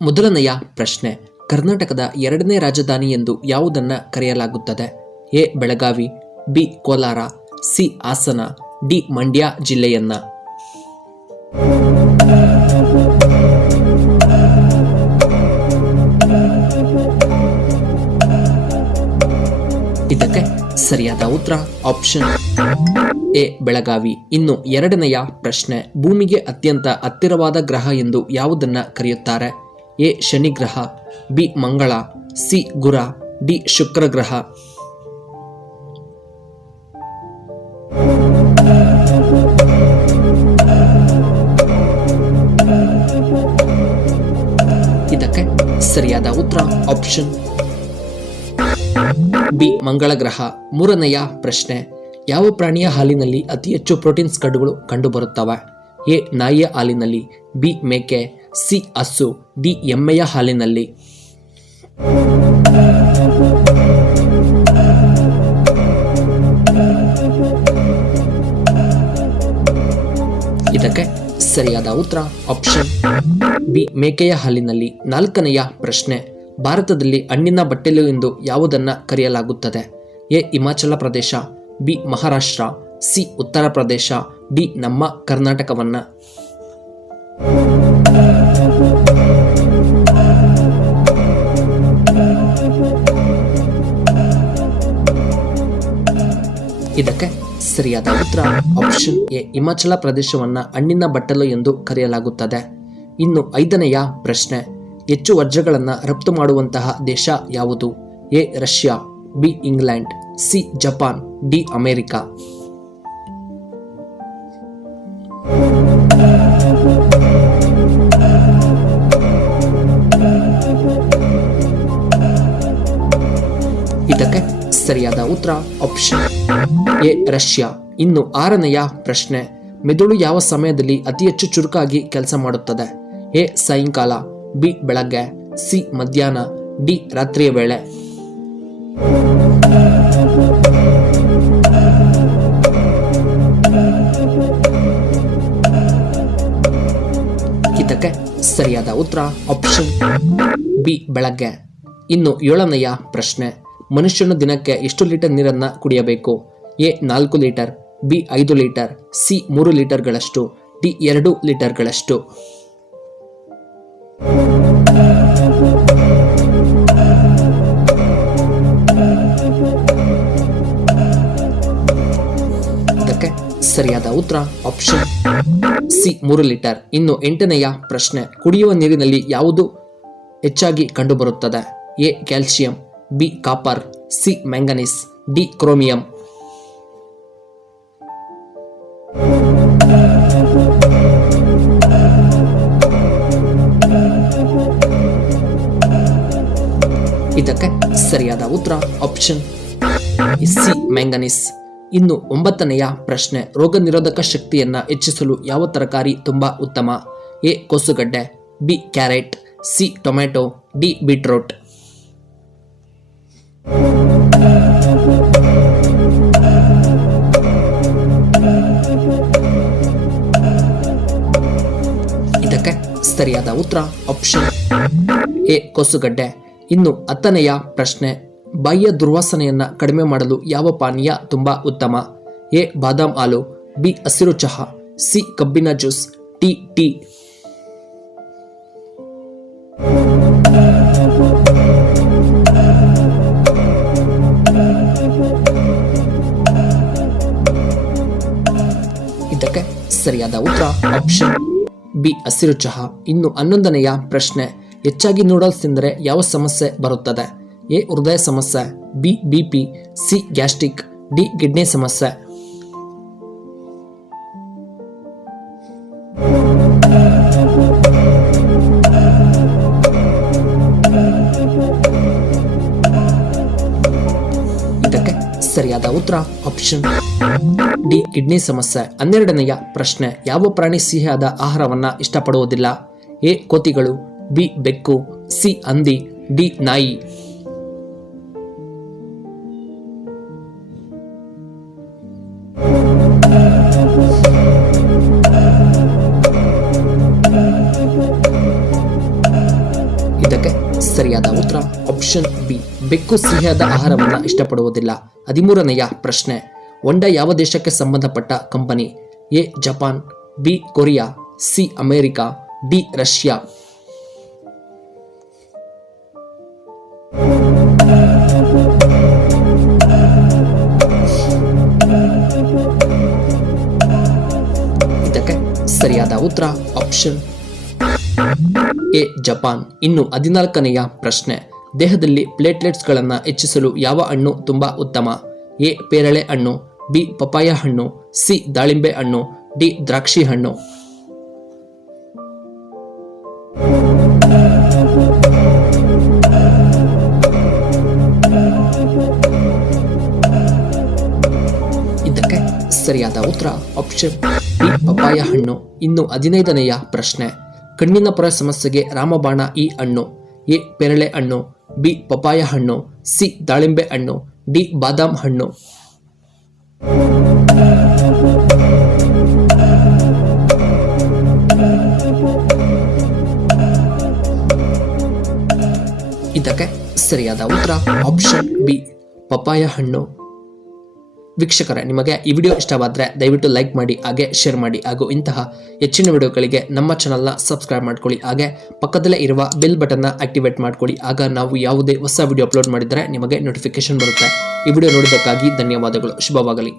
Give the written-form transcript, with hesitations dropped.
ಮೊದಲನೆಯ ಪ್ರಶ್ನೆ, ಕರ್ನಾಟಕದ ಎರಡನೇ ರಾಜಧಾನಿ ಎಂದು ಯಾವುದನ್ನು ಕರೆಯಲಾಗುತ್ತದೆ? A. Belagavi, B. Kolar, C. Hassan, D. Mandya ಜಿಲ್ಲೆಯನ್ನ. ಇದಕ್ಕೆ ಸರಿಯಾದ ಉತ್ತರ ಆಪ್ಷನ್ ಎ. ಬೆಳಗಾವಿ. ಇನ್ನು ಎರಡನೆಯ ಪ್ರಶ್ನೆ, ಭೂಮಿಗೆ ಅತ್ಯಂತ ಹತ್ತಿರವಾದ ಗ್ರಹ ಎಂದು ಯಾವುದನ್ನ ಕರೆಯುತ್ತಾರೆ? ಎ. ಶನಿ ಗ್ರಹ, ಬಿ. ಮಂಗಳ, ಸಿ. ಗುರು, ಡಿ. ಶುಕ್ರ ಗ್ರಹ. ಇದಕ್ಕೆ ಸರಿಯಾದ ಉತ್ತರ ಆಪ್ಷನ್ ಬಿ. ಮಂಗಳ ಗ್ರಹ. ಮೂರನೆಯ ಪ್ರಶ್ನೆ, ಯಾವ ಪ್ರಾಣಿಯ ಹಾಲಿನಲ್ಲಿ ಅತಿ ಹೆಚ್ಚು ಪ್ರೋಟೀನ್ ಕಡ್ಡುಗಳು ಕಂಡುಬರುತ್ತವೆ? ಎ. ನಾಯಿಯ ಹಾಲಿನಲ್ಲಿ, ಬಿ. ಮೇಕೆ, ಸಿ. ಹಸು, ಡಿ. ಎಮ್ಮೆಯ ಹಾಲಿನಲ್ಲಿ. ಇದಕ್ಕೆ ಸರಿಯಾದ ಉತ್ತರ ಆಪ್ಷನ್ ಬಿ. ಮೇಕೆಯ ಹಾಲಿನಲ್ಲಿ. ನಾಲ್ಕನೆಯ ಪ್ರಶ್ನೆ, ಭಾರತದಲ್ಲಿ ಹಣ್ಣಿನ ಬಟ್ಟಲು ಎಂದು ಯಾವುದನ್ನ ಕರೆಯಲಾಗುತ್ತದೆ? A. Himachal Pradesh, B. Maharashtra, C. Uttar Pradesh, D. ನಮ್ಮ ಕರ್ನಾಟಕವನ್ನ. ಇದಕ್ಕೆ ಸರಿಯಾದ ಉತ್ತರ ಆಪ್ಷನ್ ಎ. ಹಿಮಾಚಲ ಪ್ರದೇಶವನ್ನ ಹಣ್ಣಿನ ಬಟ್ಟಲು ಎಂದು ಕರೆಯಲಾಗುತ್ತದೆ. ಇನ್ನು ಐದನೆಯ ಪ್ರಶ್ನೆ, ಹೆಚ್ಚು ವಜ್ರಗಳನ್ನು ರಫ್ತು ಮಾಡುವಂತಹ ದೇಶ ಯಾವುದು? A. Russia, B. England, C. Japan, D. America. ಇದಕ್ಕೆ ಸರಿಯಾದ ಉತ್ತರ ಆಪ್ಷನ್ ಎ. ರಷ್ಯಾ. ಇನ್ನು ಆರನೆಯ ಪ್ರಶ್ನೆ, ಮೆದುಳು ಯಾವ ಸಮಯದಲ್ಲಿ ಅತಿ ಹೆಚ್ಚು ಚುರುಕಾಗಿ ಕೆಲಸ ಮಾಡುತ್ತದೆ? ಎ. ಸಾಯಂಕಾಲ, ಬಿ. ಬೆಳಗ್ಗೆ, ಸಿ. ಮಧ್ಯಾಹ್ನ, ಡಿ. ರಾತ್ರಿಯ ವೇಳೆ. ಇದಕ್ಕೆ ಸರಿಯಾದ ಉತ್ತರ ಆಪ್ಷನ್ ಬಿ. ಬೆಳಗ್ಗೆ. ಇನ್ನು ಏಳನೆಯ ಪ್ರಶ್ನೆ, ಮನುಷ್ಯನು ದಿನಕ್ಕೆ ಎಷ್ಟು ಲೀಟರ್ ನೀರನ್ನು ಕುಡಿಯಬೇಕು? A. 4 litre, B. 5 litre, C. 3 ಲೀಟರ್ಗಳಷ್ಟು, ಡಿ. 2 ಲೀಟರ್ಗಳಷ್ಟು. ಇದಕ್ಕೆ ಸರಿಯಾದ ಉತ್ತರ ಆಪ್ಷನ್ ಸಿ. 3 ಲೀಟರ್. ಇನ್ನು ಎಂಟನೆಯ ಪ್ರಶ್ನೆ, ಕುಡಿಯುವ ನೀರಿನಲ್ಲಿ ಯಾವುದು ಹೆಚ್ಚಾಗಿ ಕಂಡುಬರುತ್ತದೆ? A. Calcium, B. Copper, C. Manganese, D. Chromium. ಇದಕ್ಕೆ ಸರಿಯಾದ ಉತ್ತರ ಆಪ್ಷನ್ ಸಿ. ಮ್ಯಾಂಗನೀಸ್. ಇನ್ನು ಒಂಬತ್ತನೆಯ ಪ್ರಶ್ನೆ, ರೋಗ ನಿರೋಧಕ ಶಕ್ತಿಯನ್ನ ಹೆಚ್ಚಿಸಲು ಯಾವ ತರಕಾರಿ ತುಂಬಾ ಉತ್ತಮ? ಎ. ಕೋಸುಗಡ್ಡೆ, B. Carrot, C. Tomato, D. Beetroot. ಇದಕ್ಕೆ ಸರಿಯಾದ ಉತ್ತರ ಆಪ್ಷನ್ ಎ. ಕೋಸುಗಡ್ಡೆ. ಇನ್ನು ಹತ್ತನೆಯ ಪ್ರಶ್ನೆ, ಬಾಯಿಯ ದುರ್ವಾಸನೆಯನ್ನ ಕಡಿಮೆ ಮಾಡಲು ಯಾವ ಪಾನೀಯ ತುಂಬಾ ಉತ್ತಮ? ಎ. ಬಾದಾಮ್ ಹಾಲು, ಬಿ. ಹಸಿರು ಚಹಾ, ಸಿ. ಕಬ್ಬಿನ ಜ್ಯೂಸ್, ಡಿ. ಟೀ. ಇದಕ್ಕೆ ಸರಿಯಾದ ಉತ್ತರ ಆಪ್ಷನ್ ಬಿ. ಹಸಿರು ಚಹಾ. ಇನ್ನು 11ನೆಯ ಪ್ರಶ್ನೆ, ಹೆಚ್ಚಾಗಿ ನೂಡಲ್ಸ್ ತಿಂದರೆ ಯಾವ ಸಮಸ್ಯೆ ಬರುತ್ತದೆ? ಎ. ಹೃದಯ ಸಮಸ್ಯೆ, B. BP, C. Gastric, D. Kidney ಸಮಸ್ಯೆ. ಇದಕ್ಕೆ ಸರಿಯಾದ ಉತ್ತರ ಆಪ್ಷನ್ ಡಿ. ಕಿಡ್ನಿ ಸಮಸ್ಯೆ. 12ನೆಯ ಪ್ರಶ್ನೆ, ಯಾವ ಪ್ರಾಣಿ ಸಿಹಿಯಾದ ಆಹಾರವನ್ನ ಇಷ್ಟಪಡುವುದಿಲ್ಲ? ಎ. ಕೋತಿಗಳು, ಬಿ. ಬೆಕ್ಕು, ಸಿ. ಹಂದಿ, ಡಿ. ನಾಯಿ. ಇದಕ್ಕೆ ಸರಿಯಾದ ಉತ್ತರ ಆಪ್ಷನ್ ಬಿ, ಬೆಕ್ಕು ಸಿಹಿಯಾದ ಆಹಾರವನ್ನು ಇಷ್ಟಪಡುವುದಿಲ್ಲ. 13ನೆಯ ಪ್ರಶ್ನೆ, ಹೊಂಡಾ ಯಾವ ದೇಶಕ್ಕೆ ಸಂಬಂಧಪಟ್ಟ company? A Japan, B Korea, C America, D Russia. ಇದಕ್ಕೆ ಸರಿಯಾದ ಉತ್ತರ ಆಪ್ಷನ್ ಎ ಜಪಾನ್. ಇನ್ನು 14ನೆಯ ಪ್ರಶ್ನೆ, ದೇಹದಲ್ಲಿ ಪ್ಲೇಟ್ಲೆಟ್ಸ್ಗಳನ್ನು ಹೆಚ್ಚಿಸಲು ಯಾವ ಹಣ್ಣು ತುಂಬಾ ಉತ್ತಮ? ಎ ಪೇರಳೆ ಹಣ್ಣು, ಬಿ ಪಪಾಯ ಹಣ್ಣು, ಸಿ ದಾಳಿಂಬೆ ಹಣ್ಣು, ಡಿ ದ್ರಾಕ್ಷಿ ಹಣ್ಣು. ಇದಕ್ಕೆ ಸರಿಯಾದ ಉತ್ತರ ಆಪ್ಷನ್ ಬಿ ಪಪಾಯ ಹಣ್ಣು. ಇನ್ನು 15ನೆಯ ಪ್ರಶ್ನೆ, ಕಣ್ಣಿನ ಪೊರೆ ಸಮಸ್ಯೆಗೆ ರಾಮಬಾಣ ಈ ಹಣ್ಣು? ಎ ಪೇರಳೆ ಹಣ್ಣು, ಬಿ ಪಪಾಯ ಹಣ್ಣು, ಸಿ ದಾಳಿಂಬೆ ಹಣ್ಣು, ಡಿ ಬಾದಾಮ್ ಹಣ್ಣು. ಇದಕ್ಕೆ ಸರಿಯಾದ ಉತ್ತರ ಆಪ್ಷನ್ ಬಿ ಪಪಾಯ ಹಣ್ಣು. ವೀಕ್ಷಕರೇ, ನಿಮಗೆ ಈ ವಿಡಿಯೋ ಇಷ್ಟವಾದರೆ ದಯವಿಟ್ಟು ಲೈಕ್ ಮಾಡಿ, ಹಾಗೆ ಶೇರ್ ಮಾಡಿ, ಹಾಗೂ ಇಂತಹ ಹೆಚ್ಚಿನ ವಿಡಿಯೋಗಳಿಗೆ ನಮ್ಮ ಚಾನಲ್ನ ಸಬ್ಸ್ಕ್ರೈಬ್ ಮಾಡ್ಕೊಳ್ಳಿ. ಹಾಗೆ ಪಕ್ಕದಲ್ಲೇ ಇರುವ ಬೆಲ್ ಬಟನ್ನ ಆಕ್ಟಿವೇಟ್ ಮಾಡ್ಕೊಳ್ಳಿ. ಆಗ ನಾವು ಯಾವುದೇ ಹೊಸ ವಿಡಿಯೋ ಅಪ್ಲೋಡ್ ಮಾಡಿದರೆ ನಿಮಗೆ ನೋಟಿಫಿಕೇಶನ್ ಬರುತ್ತೆ. ಈ ವಿಡಿಯೋ ನೋಡಿದ್ದಕ್ಕಾಗಿ ಧನ್ಯವಾದಗಳು. ಶುಭವಾಗಲಿ.